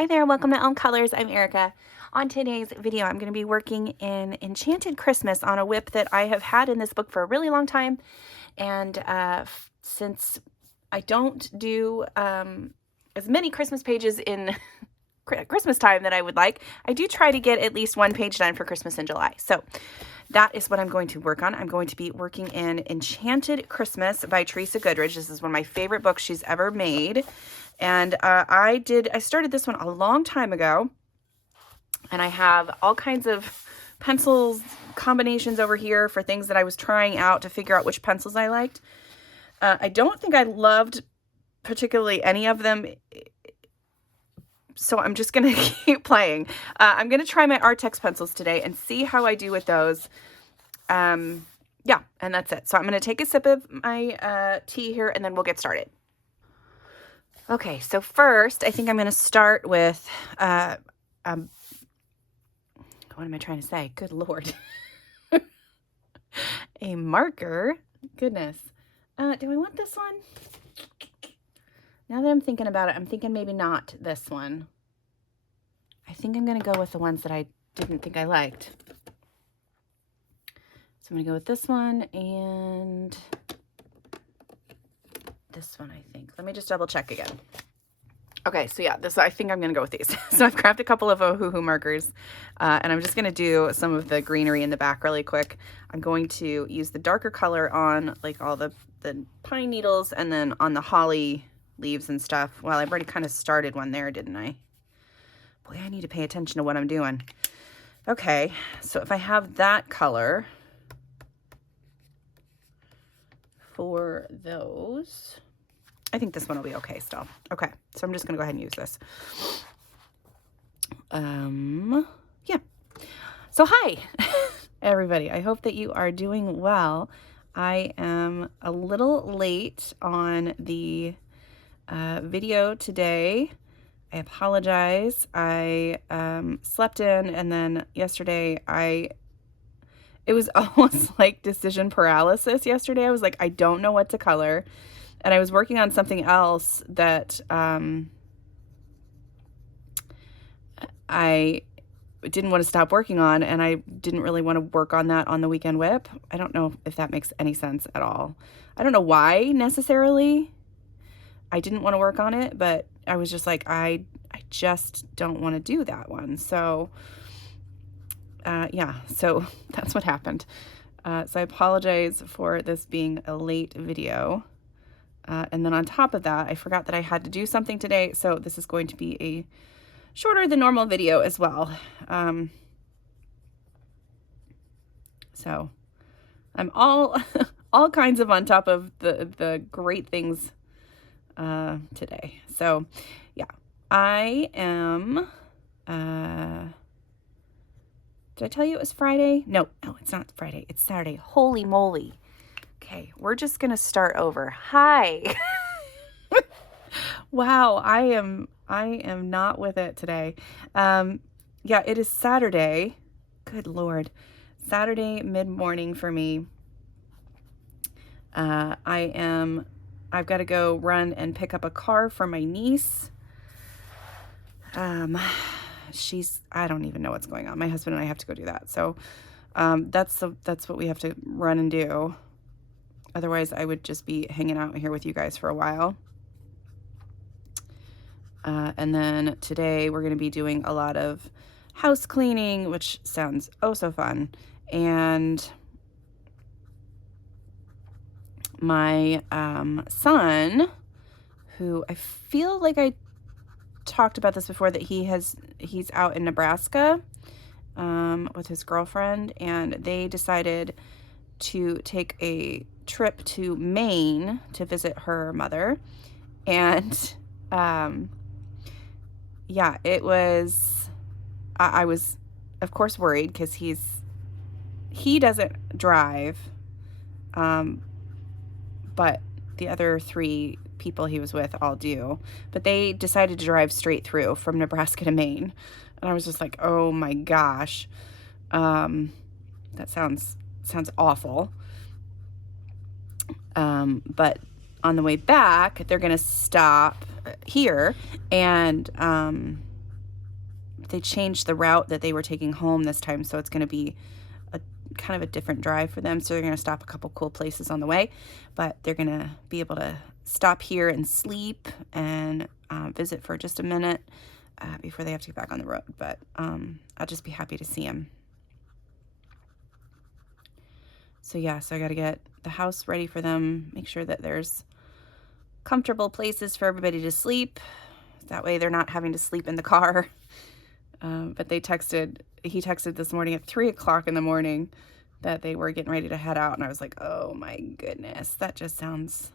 Hi there, welcome to Elm Colors. I'm Erica. On today's video, I'm going to be working in Enchanted Christmas on a WIP that I have had in this book for a really long time. And since I don't do as many Christmas pages in Christmas time that I would like, I do try to get at least one page done for Christmas in July. So that is what I'm going to work on. I'm going to be working in Enchanted Christmas by Teresa Goodridge. This is one of my favorite books she's ever made. And I started this one a long time ago, and I have all kinds of pencils combinations over here for things that I was trying out to figure out which pencils I liked. I don't think I loved particularly any of them, so I'm just going to keep playing. I'm going to try my Artex pencils today and see how I do with those. Yeah, and that's it. So I'm going to take a sip of my tea here, and then we'll get started. Okay, so first, I think I'm going to start with, what am I trying to say? Good Lord. A marker. Goodness. Do I want this one? Now that I'm thinking about it, I'm thinking maybe not this one. I think I'm going to go with the ones that I didn't think I liked. So I'm going to go with this one and this one, I think. Let me just double check again. Okay, so yeah, I think I'm going to go with these. So I've grabbed a couple of Ohuhu markers, and I'm just going to do some of the greenery in the back really quick. I'm going to use the darker color on like all the pine needles and then on the holly leaves and stuff. Well, I've already kind of started one there, didn't I? Boy, I need to pay attention to what I'm doing. Okay, so if I have that color for those, I think this one will be okay still. Okay, so I'm just gonna go ahead and use this. Yeah. So hi, everybody. I hope that you are doing well. I am a little late on the video today. I apologize. I slept in, and then yesterday it was almost like decision paralysis yesterday. I was like, I don't know what to color. And I was working on something else that I didn't want to stop working on, and I didn't really want to work on that on the weekend WIP. I don't know if that makes any sense at all. I don't know why necessarily I didn't want to work on it, but I was just like, I just don't want to do that one. So yeah, so that's what happened. So I apologize for this being a late video. And then on top of that, I forgot that I had to do something today, so this is going to be a shorter than normal video as well. So I'm all kinds of on top of the great things today. So yeah, I am. Did I tell you it was Friday? No, it's not Friday. It's Saturday. Holy moly. Okay, we're just going to start over. Hi. Wow, I am not with it today. Yeah, it is Saturday. Good Lord. Saturday mid-morning for me. I've got to go run and pick up a car for my niece. I don't even know what's going on. My husband and I have to go do that. So, that's what we have to run and do. Otherwise, I would just be hanging out here with you guys for a while. And then today we're going to be doing a lot of house cleaning, which sounds oh so fun. And my son, who I feel like I talked about this before, that he's out in Nebraska with his girlfriend, and they decided to take a trip to Maine to visit her mother. And yeah, it was, I was of course worried because he doesn't drive, but the other three people he was with all do, but they decided to drive straight through from Nebraska to Maine. And I was just like, oh my gosh, that sounds awful. But on the way back, they're going to stop here and they changed the route that they were taking home this time, so it's going to be a kind of a different drive for them. So they're going to stop a couple cool places on the way, but they're going to be able to stop here and sleep and visit for just a minute before they have to get back on the road. But I'll just be happy to see them. So yeah, so I got to get the house ready for them, make sure that there's comfortable places for everybody to sleep. That way they're not having to sleep in the car. But he texted this morning at 3 o'clock in the morning that they were getting ready to head out. And I was like, oh my goodness, that just sounds,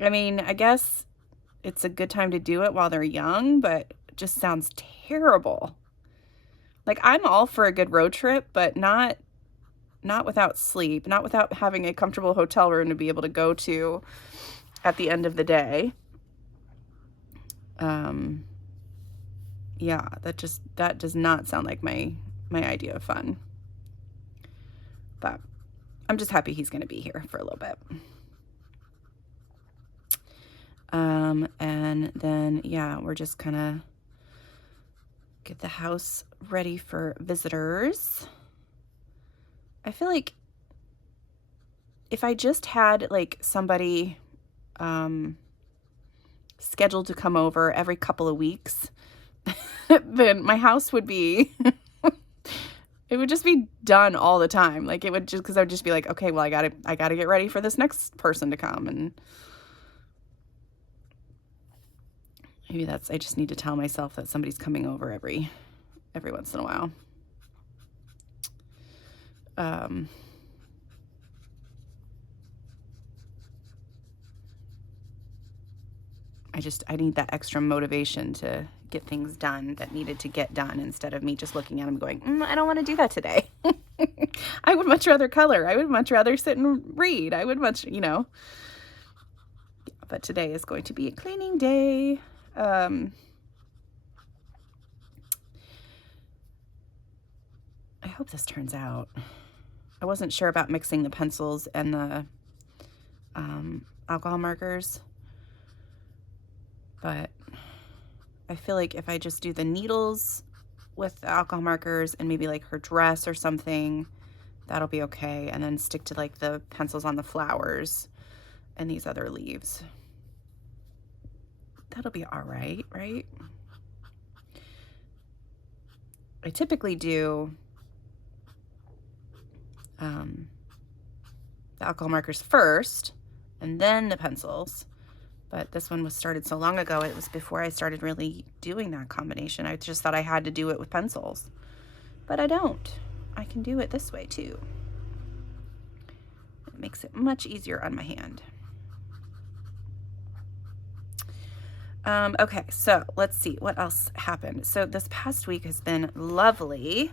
I mean, I guess it's a good time to do it while they're young, but it just sounds terrible. Like, I'm all for a good road trip, but not without sleep, not without having a comfortable hotel room to be able to go to at the end of the day. Yeah, that does not sound like my idea of fun. But I'm just happy he's going to be here for a little bit. And then, yeah, we're just kind of get the house ready for visitors. I feel like if I just had like somebody scheduled to come over every couple of weeks, then my house would be, it would just be done all the time. Like, it would just, because I would just be like, okay, well, I gotta get ready for this next person to come. And maybe I just need to tell myself that somebody's coming over every once in a while. I need that extra motivation to get things done that needed to get done, instead of me just looking at them going, I don't want to do that today. I would much rather color. I would much rather sit and read. I would much, but today is going to be a cleaning day. I hope this turns out. I wasn't sure about mixing the pencils and the alcohol markers, but I feel like if I just do the needles with the alcohol markers and maybe like her dress or something, that'll be okay. And then stick to like the pencils on the flowers and these other leaves. That'll be all right, right? I typically do the alcohol markers first and then the pencils. But this one was started so long ago, it was before I started really doing that combination. I just thought I had to do it with pencils. But I don't. I can do it this way too. It makes it much easier on my hand. Okay, so let's see what else happened. So this past week has been lovely.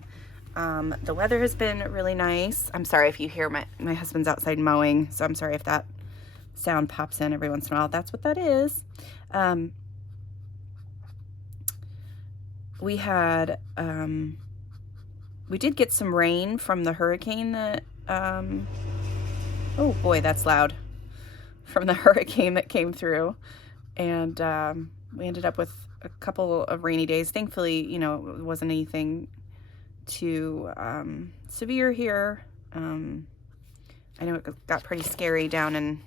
The weather has been really nice. I'm sorry if you hear my husband's outside mowing, so I'm sorry if that sound pops in every once in a while. That's what that is. We had, we did get some rain from the hurricane that, oh boy, that's loud, from the hurricane that came through. And we ended up with a couple of rainy days. Thankfully, it wasn't anything too severe here. I know it got pretty scary down in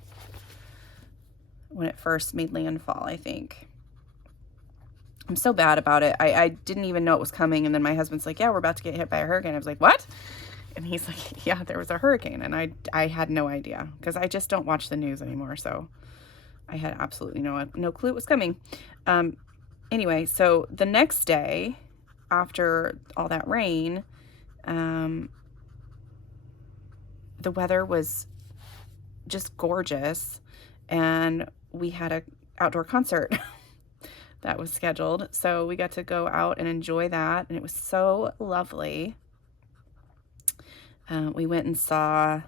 when it first made landfall, I think. I'm so bad about it. I didn't even know it was coming. And then my husband's like, yeah, we're about to get hit by a hurricane. I was like, what? And he's like, yeah, there was a hurricane. And I had no idea, because I just don't watch the news anymore. So I had absolutely no clue it was coming. Anyway, so the next day after all that rain, the weather was just gorgeous. And we had a outdoor concert that was scheduled. So we got to go out and enjoy that. And it was so lovely. We went and saw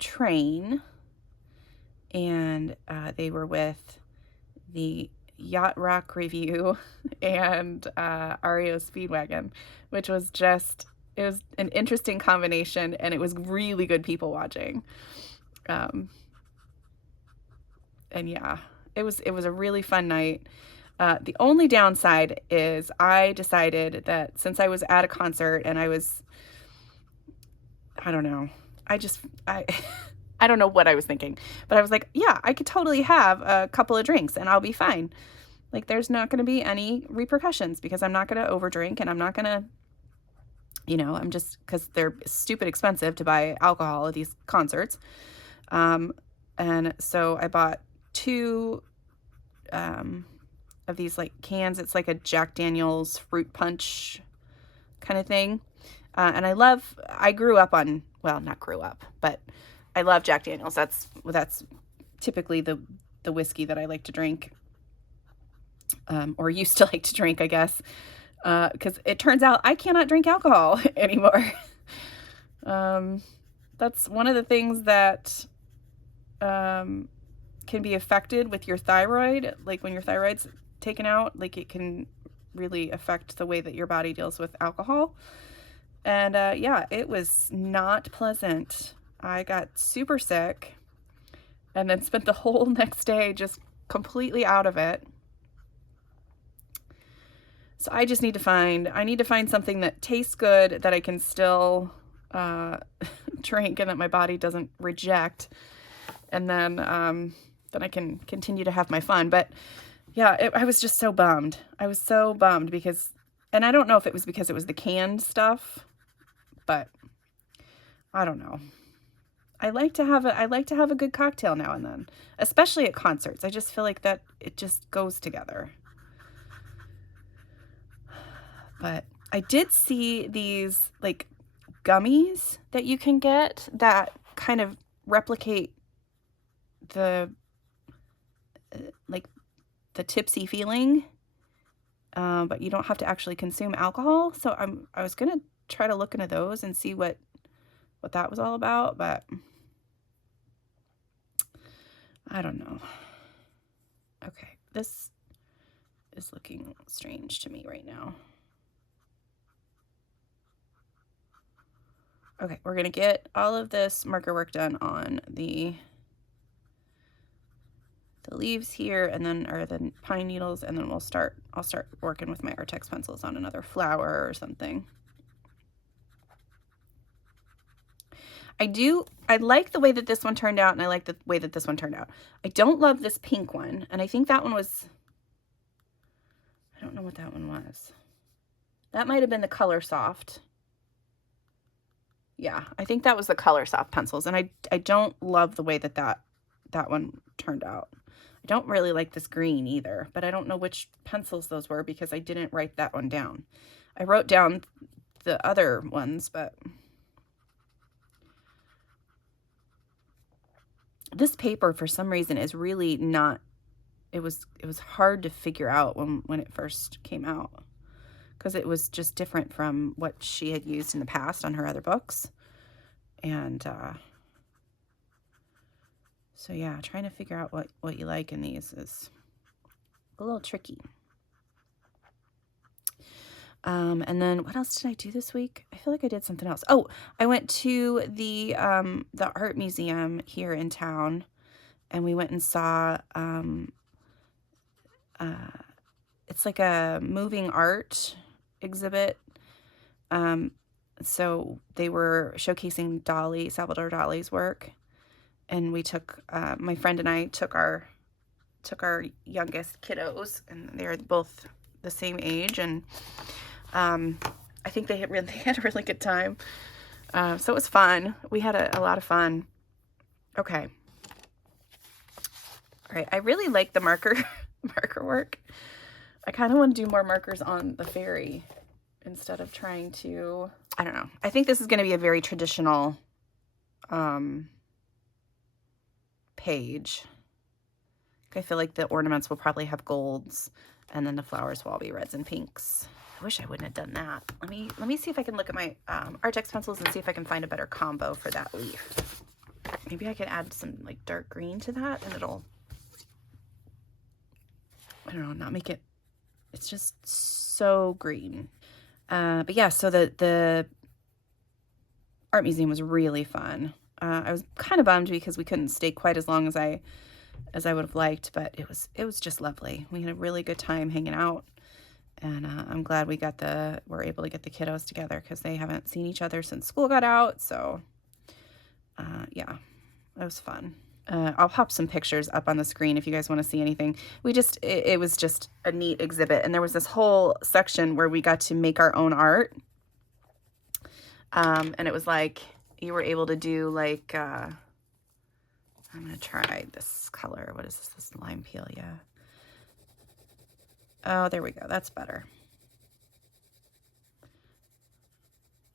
Train, and they were with the Yacht Rock Review and REO Speedwagon, which was it was an interesting combination, and it was really good people watching. And yeah, it was a really fun night. The only downside is I decided that since I was at a concert and I don't know, I I don't know what I was thinking, but I was like, yeah, I could totally have a couple of drinks and I'll be fine. Like, there's not going to be any repercussions because I'm not going to overdrink, and I'm not going to, I'm just, because they're stupid expensive to buy alcohol at these concerts. And so I bought two of these like cans. It's like a Jack Daniel's fruit punch kind of thing. And I grew up on, well, not grew up, but I love Jack Daniel's. That's typically the whiskey that I like to drink, or used to like to drink, I guess, because it turns out I cannot drink alcohol anymore. That's one of the things that can be affected with your thyroid. Like when your thyroid's taken out, like it can really affect the way that your body deals with alcohol. And yeah, it was not pleasant. I got super sick and then spent the whole next day just completely out of it. So I just need to find something that tastes good, that I can still drink, and that my body doesn't reject. And then I can continue to have my fun. But yeah, I was just so bummed. I was so bummed because, and I don't know if it was because it was the canned stuff, but I don't know. I like to have a good cocktail now and then, especially at concerts. I just feel like that it just goes together. But I did see these like gummies that you can get that kind of replicate the like the tipsy feeling, but you don't have to actually consume alcohol. So I was gonna try to look into those and see what that was all about, but I don't know. Okay, this is looking strange to me right now. Okay, we're gonna get all of this marker work done on the leaves here, and then, or the pine needles, and then I'll start working with my Artex pencils on another flower or something. I like the way that this one turned out, and I like the way that this one turned out. I don't love this pink one, and I think that one was, I don't know what that one was. That might have been the Color Soft. Yeah, I think that was the Color Soft pencils, and I don't love the way that that one turned out. I don't really like this green either, but I don't know which pencils those were because I didn't write that one down. I wrote down the other ones, but this paper for some reason is really not, it was hard to figure out when it first came out, because it was just different from what she had used in the past on her other books. And so yeah, trying to figure out what you like in these is a little tricky. And then what else did I do this week? I feel like I did something else. Oh, I went to the art museum here in town, and we went and saw, it's like a moving art exhibit. So they were showcasing Salvador Dali's work, and we took, my friend and I took our youngest kiddos, and they're both the same age, and I think they had a really good time. So it was fun. We had a lot of fun. Okay. All right. I really like the marker work. I kind of want to do more markers on the fairy instead of trying to, I don't know. I think this is going to be a very traditional page. I feel like the ornaments will probably have golds, and then the flowers will all be reds and pinks. I wish I wouldn't have done that. Let me see if I can look at my Artex pencils and see if I can find a better combo for that leaf. Maybe I could add some like dark green to that, and it'll, I don't know, not make it, it's just so green. But yeah, so the art museum was really fun. I was kind of bummed because we couldn't stay quite as long as I as I would have liked, but it was just lovely. We had a really good time hanging out, and I'm glad we're able to get the kiddos together because they haven't seen each other since school got out. So yeah, it was fun. I'll pop some pictures up on the screen if you guys want to see anything. It was just a neat exhibit, and there was this whole section where we got to make our own art. And it was like, you were able to do like, I'm going to try this color. What is this? This lime peel, yeah. Oh, there we go. That's better.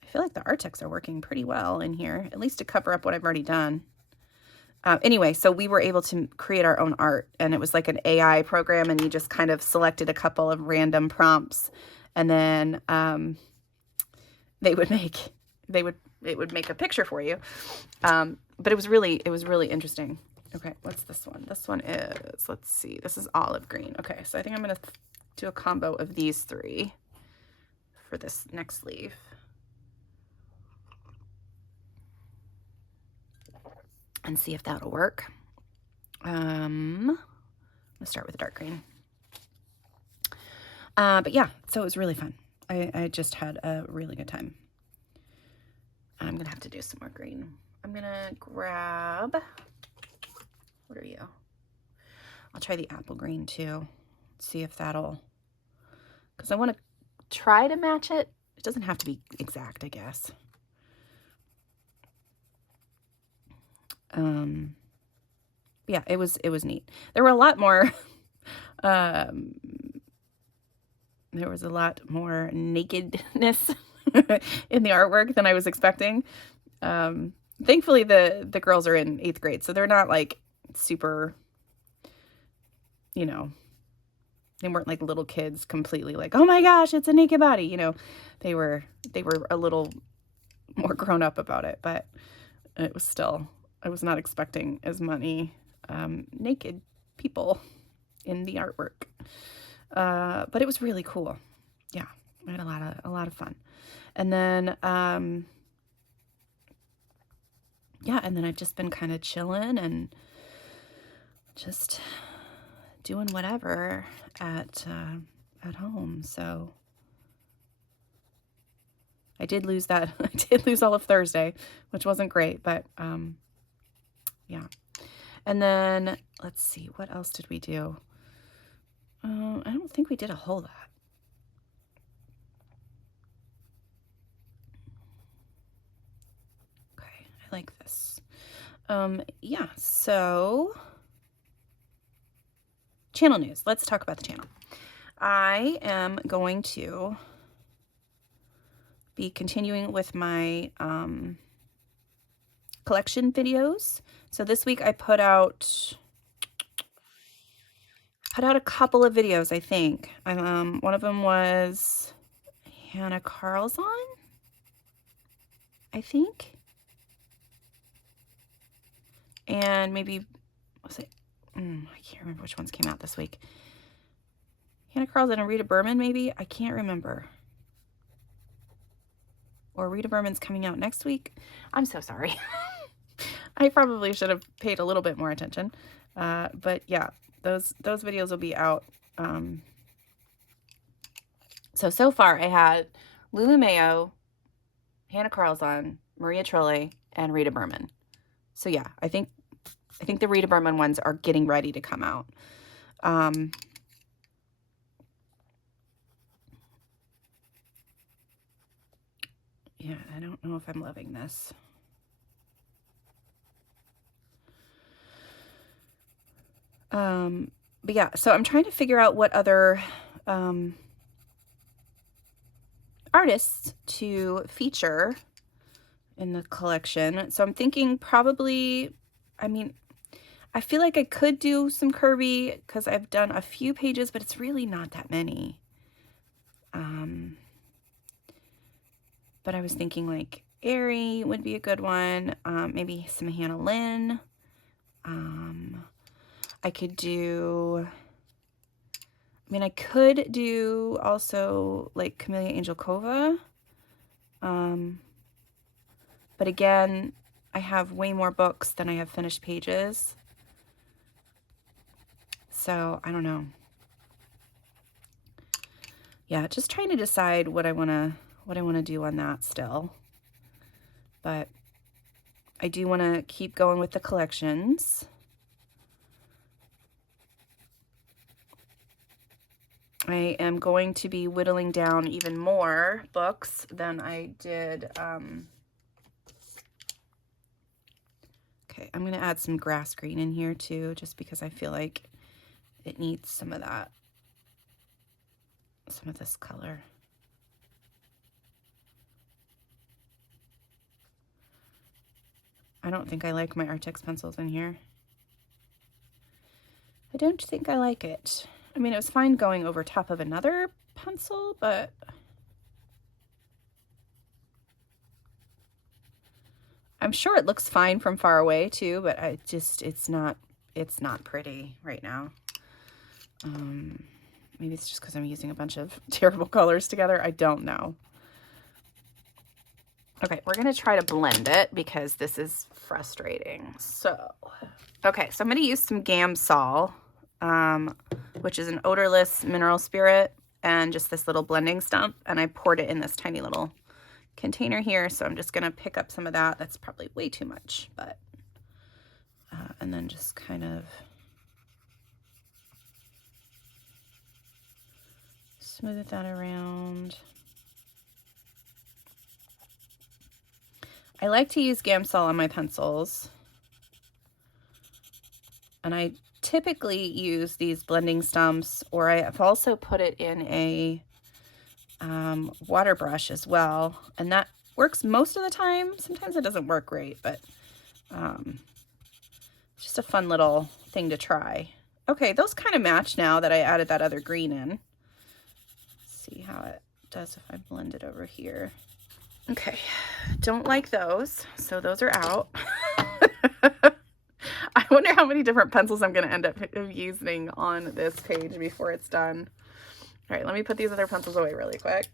I feel like the Arctics are working pretty well in here, at least to cover up what I've already done. Anyway, so we were able to create our own art, and it was like an AI program, and you just kind of selected a couple of random prompts, and then it would make a picture for you. But it was really interesting. Okay, what's this one? This one is, let's see, this is olive green. Okay, so I think I'm gonna do a combo of these three for this next sleeve. And see if that'll work. Let's start with the dark green. But yeah, so it was really fun. I just had a really good time. I'm gonna have to do some more green. I'm gonna grab, what are you? I'll try the apple green too. See if that'll, because I want to try to match it. It doesn't have to be exact, I guess. Yeah, it was neat. There were a lot more, there was a lot more nakedness in the artwork than I was expecting. Thankfully the girls are in 8th grade, so they're not like super, you know, they weren't like little kids completely like, oh my gosh, it's a naked body. You know, they were a little more grown up about it, but it was still, I was not expecting as many naked people in the artwork. But it was really cool. Yeah, I had a lot of fun. And then yeah, and then I've just been kind of chilling and just doing whatever at home. So I did lose that. I did lose all of Thursday, which wasn't great, but yeah. And then let's see, what else did we do? I don't think we did a whole lot. Okay, I like this. Yeah, so channel news. Let's talk about the channel. I am going to be continuing with my collection videos. So this week I put out a couple of videos, I think. One of them was Hannah Carlson, I think. And maybe, was it, I can't remember which ones came out this week. Hannah Carlson and Rita Berman, maybe? I can't remember. Or Rita Berman's coming out next week. I'm so sorry. I probably should have paid a little bit more attention. But yeah, those videos will be out. So far I had Lulu Mayo, Hannah Carlson, Maria Trolle, and Rita Berman. So yeah, I think the Rita Berman ones are getting ready to come out. Yeah, I don't know if I'm loving this. But yeah, so I'm trying to figure out what other artists to feature in the collection. So I'm thinking probably, I mean, I feel like I could do some Kirby because I've done a few pages, but it's really not that many. But I was thinking like Aerie would be a good one. Maybe some Hannah Lynn. I could do, I mean, I could do also like Camellia Angelkova. But again, I have way more books than I have finished pages. So I don't know. Yeah, just trying to decide what I want to do on that still. But I do want to keep going with the collections. I am going to be whittling down even more books than I did. Okay, I'm going to add some grass green in here too, just because I feel like it needs some of that, some of this color. I don't think I like my Artex pencils in here. I don't think I like it. I mean, it was fine going over top of another pencil, but I'm sure it looks fine from far away too, but it's not pretty right now. Maybe it's just because I'm using a bunch of terrible colors together. I don't know. Okay, we're gonna try to blend it because this is frustrating. So, okay, so I'm gonna use some Gamsol, which is an odorless mineral spirit, and just this little blending stump, and I poured it in this tiny little container here, so I'm just gonna pick up some of that. That's probably way too much, but and then just kind of smooth that around. I like to use Gamsol on my pencils, and I typically use these blending stumps, or I've also put it in a water brush as well, and that works most of the time. Sometimes it doesn't work great, but just a fun little thing to try. Okay, those kind of match now that I added that other green in. Let's see how it does if I blend it over here. Okay, don't like those, so those are out. I wonder how many different pencils I'm going to end up using on this page before it's done. All right, let me put these other pencils away really quick.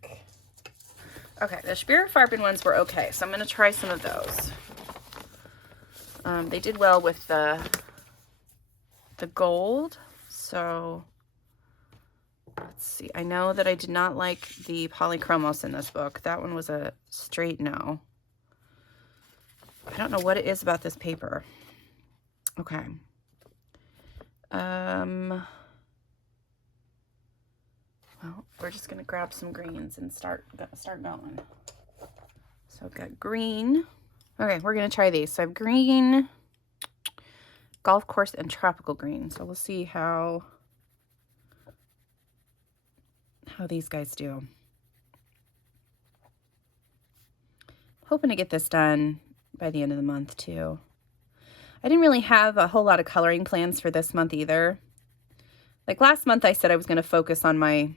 Okay, the Spirit Farben ones were okay, so I'm going to try some of those. They did well with the gold, so let's see. I know that I did not like the polychromos in this book. That one was a straight no. I don't know what it is about this paper. Okay. Well, we're just gonna grab some greens and start going. So I've got green. Okay, we're gonna try these. So I have green, golf course, and tropical green. So we'll see how these guys do. Hoping to get this done by the end of the month too. I didn't really have a whole lot of coloring plans for this month either. Like last month I said I was going to focus on my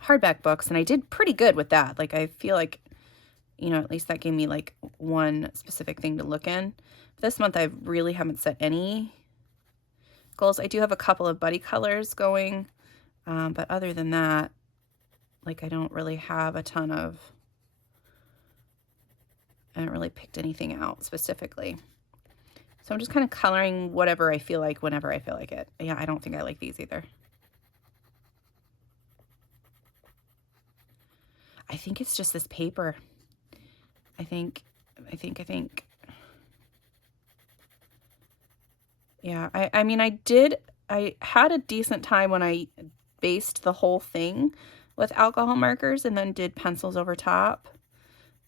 hardback books, and I did pretty good with that. Like I feel like, you know, at least that gave me like one specific thing to look in. This month I really haven't set any goals. I do have a couple of buddy colors going, but other than that, like I don't really have a ton of, I haven't really picked anything out specifically. So I'm just kind of coloring whatever I feel like whenever I feel like it. Yeah, I don't think I like these either. I think it's just this paper. I think. Yeah, I mean, I had a decent time when I based the whole thing with alcohol markers and then did pencils over top.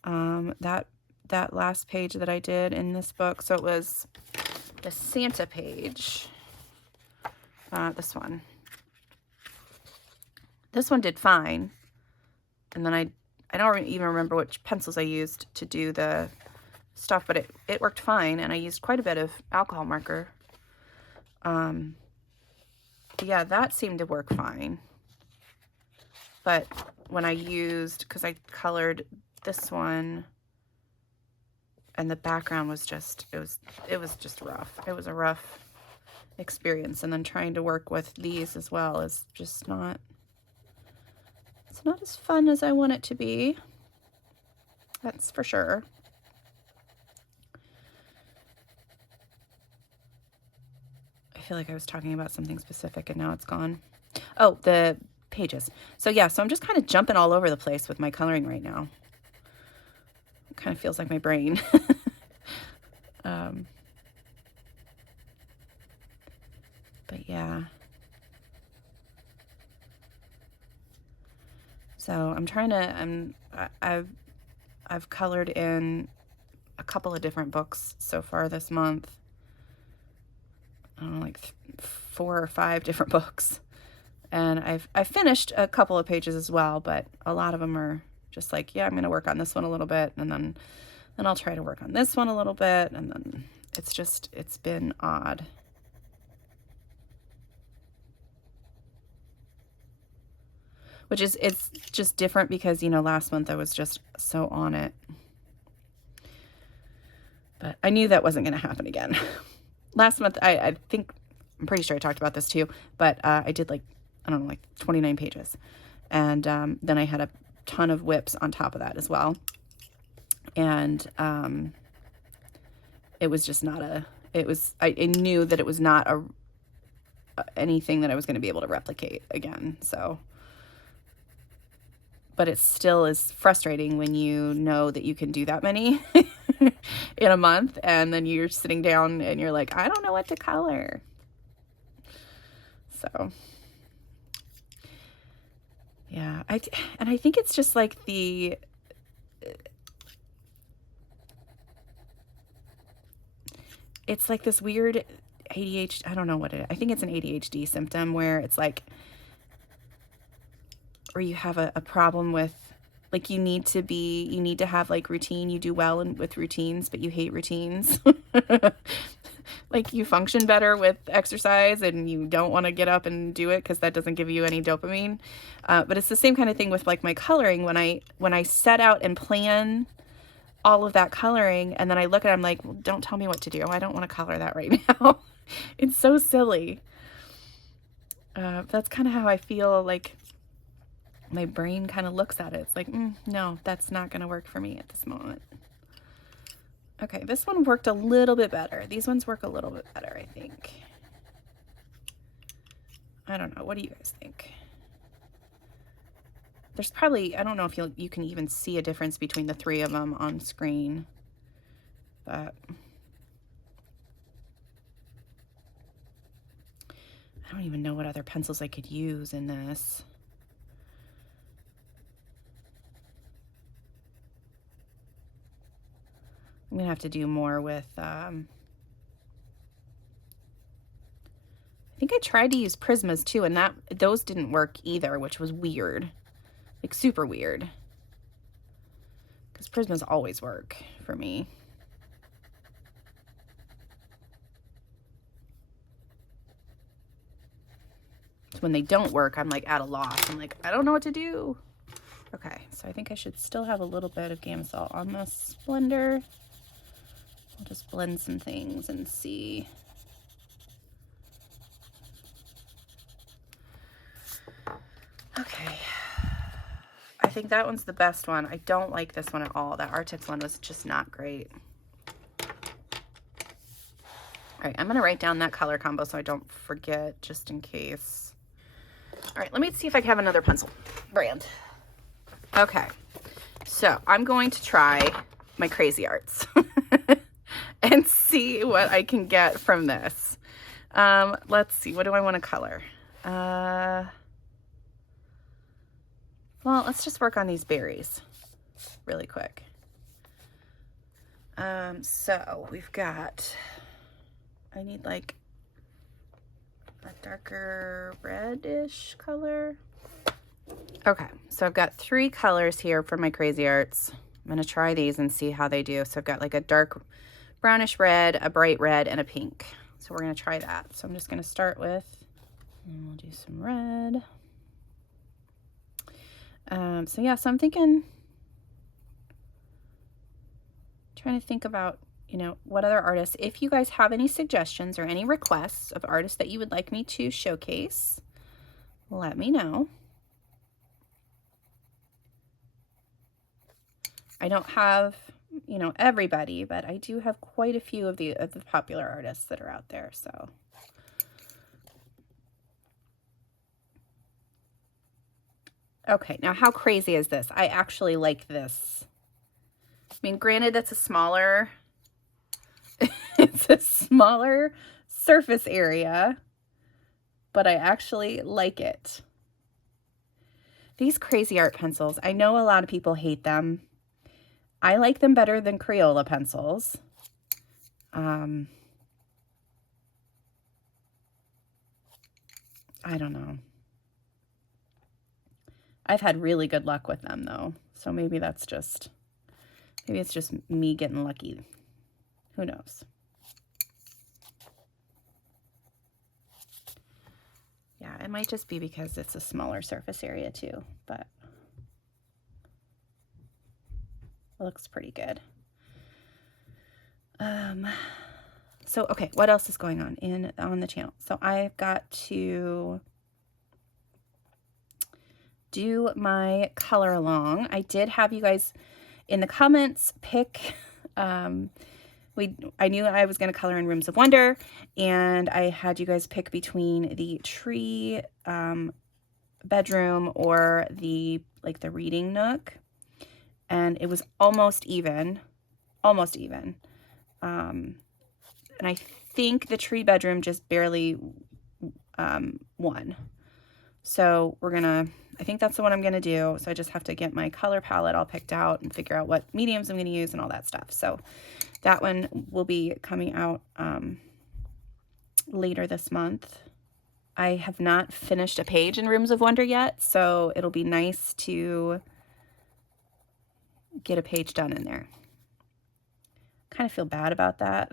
That last page that I did in this book, so it was the Santa page. This one. This one did fine. And then I don't even remember which pencils I used to do the stuff, but it worked fine, and I used quite a bit of alcohol marker. Yeah, that seemed to work fine. But when I used, because I colored this one, and the background was just, it was just rough. It was a rough experience. And then trying to work with these as well is just not, it's not as fun as I want it to be. That's for sure. feel like I was talking about something specific and now it's gone. Oh, the pages. So yeah, so I'm just kind of jumping all over the place with my coloring right now. It kind of feels like my brain. But yeah. So I'm trying to, I've colored in a couple of different books so far this month. I don't know, like 4 or 5 different books. And I've finished a couple of pages as well, but a lot of them are just like, yeah, I'm going to work on this one a little bit, and then I'll try to work on this one a little bit, and then it's been odd. Which is, it's just different because, you know, last month I was just so on it. But I knew that wasn't going to happen again. Last month, I think, I'm pretty sure I talked about this too, but I did like, I don't know, like 29 pages. And then I had a ton of WIPs on top of that as well. And it was just not a, it was, I knew that it was not anything that I was going to be able to replicate again. So, but it still is frustrating when you know that you can do that many in a month, and then you're sitting down and you're like, I don't know what to color. So yeah, and I think it's just like it's like this weird ADHD, I don't know what it is. I think it's an ADHD symptom where it's like, or you have a problem with, like, you need to have like routine. You do well with routines, but you hate routines. Like, you function better with exercise and you don't want to get up and do it because that doesn't give you any dopamine. But it's the same kind of thing with like my coloring. When I set out and plan all of that coloring, and then I look at it, I'm like, well, don't tell me what to do. I don't want to color that right now. It's so silly. That's kind of how I feel like my brain kind of looks at it. It's like, no, that's not going to work for me at this moment. Okay, this one worked a little bit better. These ones work a little bit better, I think. I don't know. What do you guys think? There's probably, I don't know if you can even see a difference between the 3 of them on screen, but I don't even know what other pencils I could use in this. I'm gonna have to do more with, I think I tried to use Prismas too, and those didn't work either, which was weird, like super weird, because Prismas always work for me. So when they don't work, I'm like at a loss. I'm like, I don't know what to do. Okay, so I think I should still have a little bit of Gamsol on this blender. I'll just blend some things and see. Okay, I think that one's the best one. I don't like this one at all. That Arctic one was just not great. All right, I'm gonna write down that color combo so I don't forget, just in case. All right, let me see if I can have another pencil brand. Okay, so I'm going to try my Crazy Arts and see what I can get from this. Let's see, what do I want to color? Well, let's just work on these berries really quick. So we've got, I need like a darker reddish color. Okay, so I've got 3 colors here for my Crazy Arts. I'm gonna try these and see how they do. So I've got like a dark brownish red, a bright red, and a pink. So we're gonna try that. So I'm just gonna start with, and we'll do some red. So yeah, so I'm trying to think about, you know, what other artists, if you guys have any suggestions or any requests of artists that you would like me to showcase, let me know. I don't have, you know, everybody, but I do have quite a few of the popular artists that are out there. So Okay, now how crazy is this? I actually like this. I mean, granted, that's a smaller, it's a smaller surface area, but I actually like it. These Crazy Art pencils, I know a lot of people hate them. I like them better than Crayola pencils. I don't know. I've had really good luck with them though. So maybe it's just me getting lucky. Who knows? Yeah, it might just be because it's a smaller surface area too, but it looks pretty good. So, okay, what else is going on the channel? So I've got to do my color along. I did have you guys in the comments pick, I knew I was going to color in Rooms of Wonder, and I had you guys pick between the tree bedroom or the reading nook, and it was almost even. And I think the tree bedroom just barely won. So I think that's the one I'm gonna do. So I just have to get my color palette all picked out and figure out what mediums I'm gonna use and all that stuff. So that one will be coming out later this month. I have not finished a page in Rooms of Wonder yet, so it'll be nice to get a page done in there. Kind of feel bad about that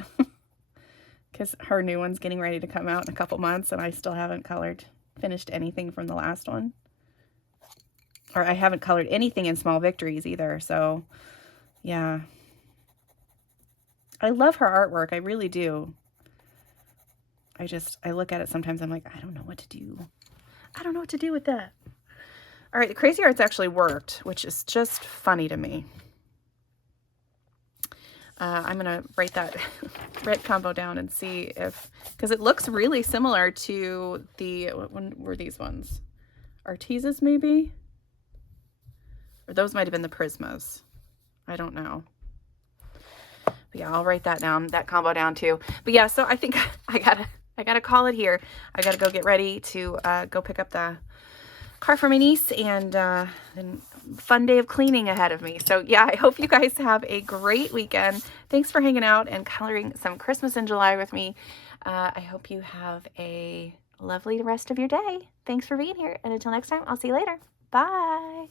because her new one's getting ready to come out in a couple months and I still haven't finished anything from the last one. Or I haven't colored anything in Small Victories either, so yeah. I love her artwork, I really do. I look at it sometimes, I'm like, I don't know what to do. I don't know what to do with that. All right, the Crazy Arts actually worked, which is just funny to me. I'm gonna write that red combo down and see because it looks really similar to when were these ones? Artesa's maybe? Or those might have been the Prismas. I don't know. But yeah, I'll write that combo down too. But yeah, so I think I gotta call it here. I gotta go get ready to go pick up the car for my niece, and fun day of cleaning ahead of me. So yeah, I hope you guys have a great weekend. Thanks for hanging out and coloring some Christmas in July with me. I hope you have a lovely rest of your day. Thanks for being here, and until next time, I'll see you later. Bye.